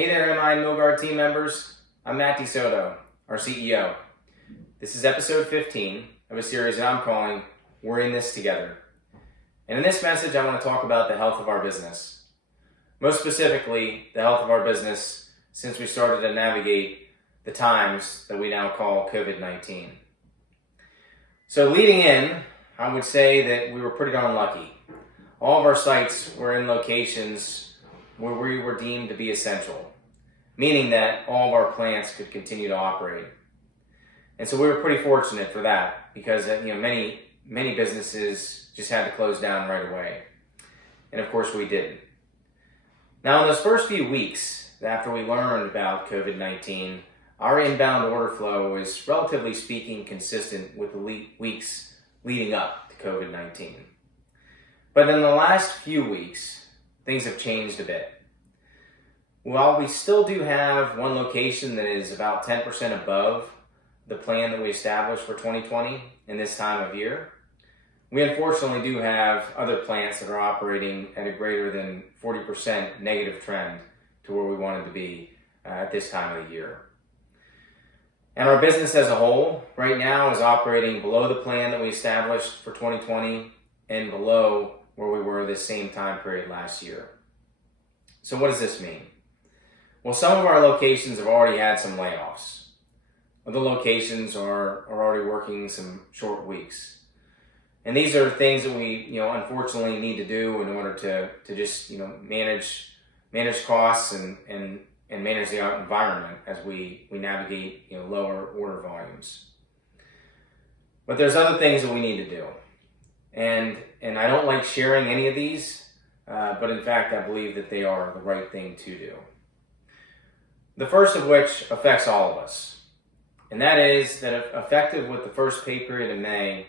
Hey there, MI and Milgard team members. I'm Matt DeSoto, our CEO. This is episode 15 of a series that I'm calling We're in This Together. And in this message, I want to talk about the health of our business. Most specifically, the health of our business since we started to navigate the times that we now call COVID-19. So leading in, I would say that we were pretty darn lucky. All of our sites were in locations where we were deemed to be essential, meaning that all of our plants could continue to operate. And so we were pretty fortunate for that because many businesses just had to close down right away. And of course we didn't. Now in those first few weeks after we learned about COVID-19, our inbound order flow was relatively speaking consistent with the weeks leading up to COVID-19. But in the last few weeks, things have changed a bit. While we still do have one location that is about 10% above the plan that we established for 2020 in this time of year, we unfortunately do have other plants that are operating at a greater than 40% negative trend to where we wanted to be at this time of the year. And our business as a whole right now is operating below the plan that we established for 2020 and below where we were this same time period last year. So what does this mean? Well, some of our locations have already had some layoffs. Other locations are already working some short weeks. And these are things that we, unfortunately need to do in order to just, manage costs and manage the environment as we navigate, lower order volumes. But there's other things that we need to do. And I don't like sharing any of these, but in fact, I believe that they are the right thing to do. The first of which affects all of us. And that is that effective with the first pay period in May,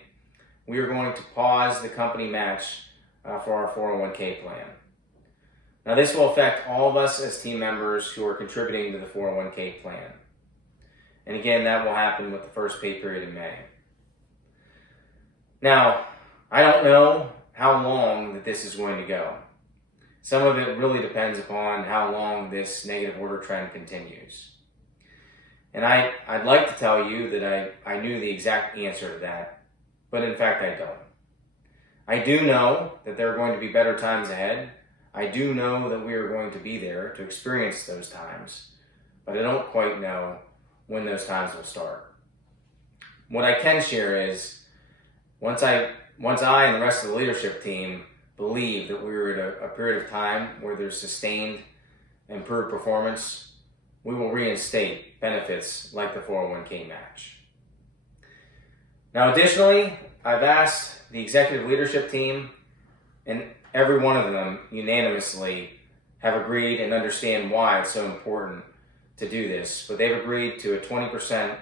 we are going to pause the company match for our 401k plan. Now this will affect all of us as team members who are contributing to the 401k plan. And again, that will happen with the first pay period in May. Now, I don't know how long that this is going to go. Some of it really depends upon how long this negative order trend continues. And I'd like to tell you that I knew the exact answer to that, but in fact I don't. I do know that there are going to be better times ahead. I do know that we are going to be there to experience those times, but I don't quite know when those times will start. What I can share is once I and the rest of the leadership team believe that we're at a period of time where there's sustained improved performance, we will reinstate benefits like the 401k match. Now additionally, I've asked the executive leadership team, and every one of them unanimously have agreed and understand why it's so important to do this, but they've agreed to a 20%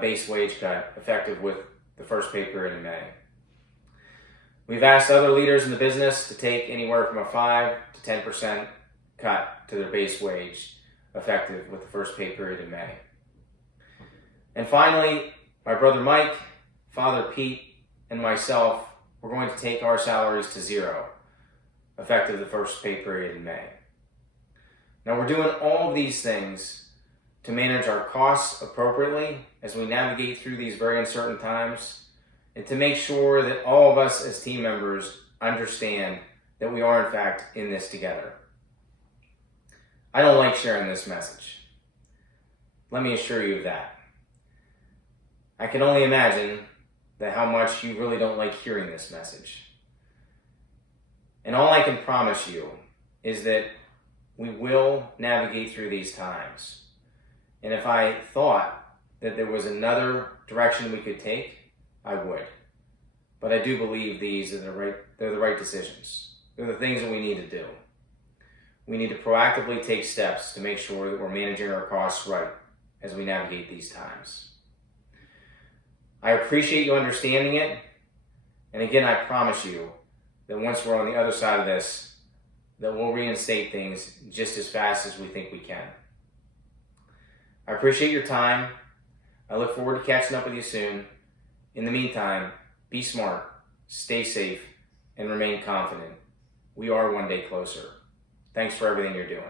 base wage cut effective with the first pay period in May. We've asked other leaders in the business to take anywhere from a 5 to 10% cut to their base wage effective with the first pay period in May. And finally, my brother Mike, Father Pete, and myself, we're going to take our salaries to zero effective the first pay period in May. Now we're doing all of these things to manage our costs appropriately as we navigate through these very uncertain times, and to make sure that all of us as team members understand that we are in fact in this together. I don't like sharing this message. Let me assure you of that. I can only imagine that how much you really don't like hearing this message. And all I can promise you is that we will navigate through these times. And if I thought that there was another direction we could take, I would. But I do believe they're the right decisions. They're the things that we need to do. We need to proactively take steps to make sure that we're managing our costs right as we navigate these times. I appreciate you understanding it. And again, I promise you that once we're on the other side of this, that we'll reinstate things just as fast as we think we can. I appreciate your time. I look forward to catching up with you soon. In the meantime, be smart, stay safe, and remain confident. We are one day closer. Thanks for everything you're doing.